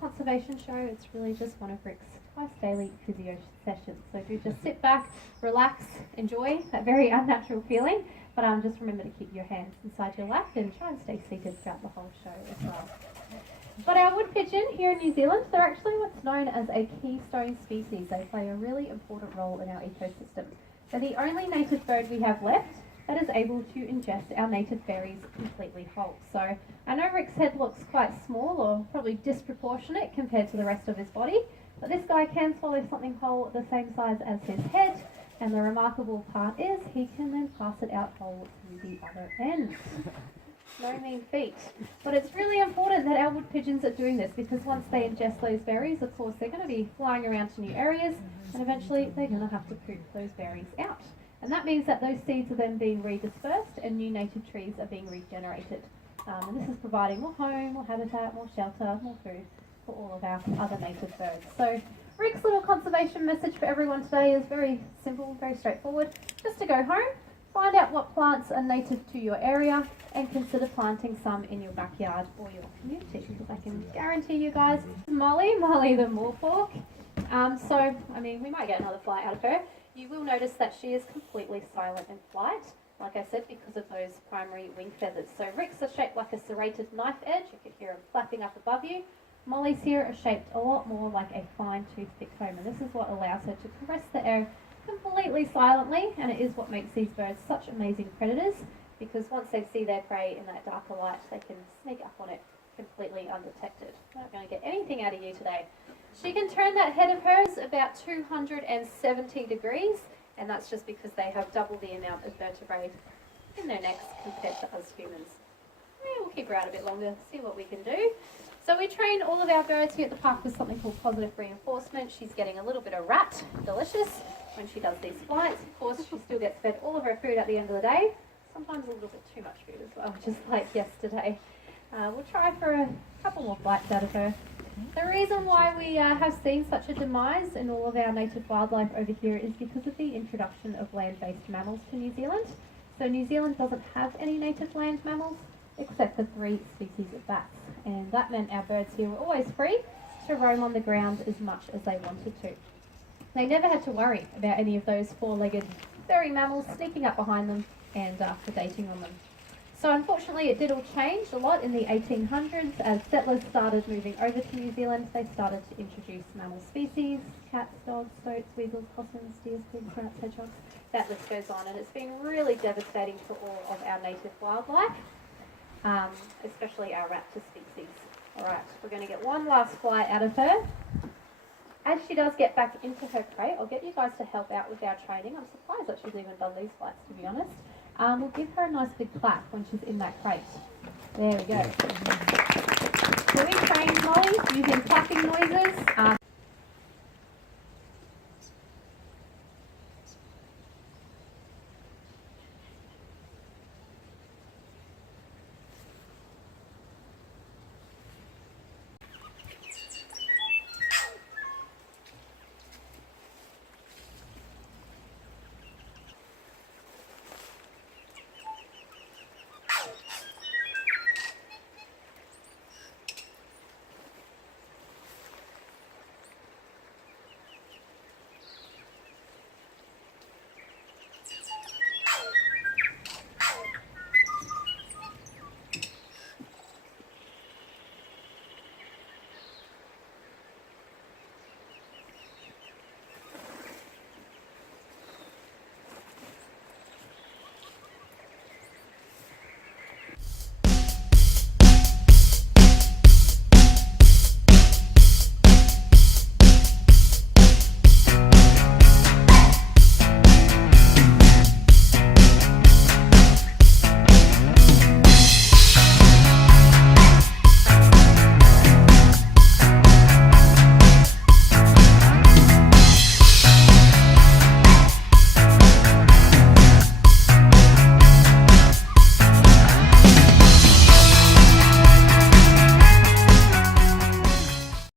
conservation show. It's really just one of Rick's twice daily physio sessions. So do just sit back, relax, enjoy that very unnatural feeling. But just remember to keep your hands inside your lap and try and stay seated throughout the whole show as well. But our wood pigeon here in New Zealand, they're actually what's known as a keystone species. They play a really important role in our ecosystem. They're the only native bird we have left that is able to ingest our native berries completely whole. So I know Rick's head looks quite small or probably disproportionate compared to the rest of his body, but this guy can swallow something whole the same size as his head, and the remarkable part is he can then pass it out whole to the other end. No mean feat. But it's really important that our wood pigeons are doing this, because once they ingest those berries, of course, they're going to be flying around to new areas, and eventually they're going to have to poop those berries out. And that means that those seeds are then being redispersed and new native trees are being regenerated. And this is providing more home, more habitat, more shelter, more food for all of our other native birds. So Rick's little conservation message for everyone today is very simple, very straightforward. Just to go home, find out what plants are native to your area and consider planting some in your backyard or your community, because I can guarantee you guys, Molly the moorpork. We might get another flight out of her. You will notice that she is completely silent in flight, like I said, because of those primary wing feathers. So Rick's are shaped like a serrated knife edge. You could hear them flapping up above you. Molly's here are shaped a lot more like a fine toothpick comb, and this is what allows her to caress the air completely silently, and it is what makes these birds such amazing predators, because once they see their prey in that darker light, they can sneak up on it completely undetected. We're not going to get anything out of you today. She can turn that head of hers about 270 degrees, and that's just because they have double the amount of vertebrae in their necks compared to us humans. We'll keep her out a bit longer, see what we can do. So we train all of our birds here at the park with something called positive reinforcement. She's getting a little bit of rat, delicious, when she does these flights. Of course, she still gets fed all of her food at the end of the day, sometimes a little bit too much food as well, just like yesterday. We'll try for a couple more flights out of her. The reason why we have seen such a demise in all of our native wildlife over here is because of the introduction of land-based mammals to New Zealand. So New Zealand doesn't have any native land mammals except for 3 species of bats, and that meant our birds here were always free to roam on the ground as much as they wanted to. They never had to worry about any of those 4-legged furry mammals sneaking up behind them and predating on them. So unfortunately it did all change a lot in the 1800s as settlers started moving over to New Zealand. They started to introduce mammal species, cats, dogs, stoats, weasels, possums, deers, pigs, rats, hedgehogs. That list goes on, and it's been really devastating for all of our native wildlife, especially our raptor species. Alright, we're going to get one last flight out of her. As she does get back into her crate, I'll get you guys to help out with our training. I'm surprised that she's even done these flights, to be honest. We'll give her a nice big clap when she's in that crate. There we go. So we train Molly using clapping noises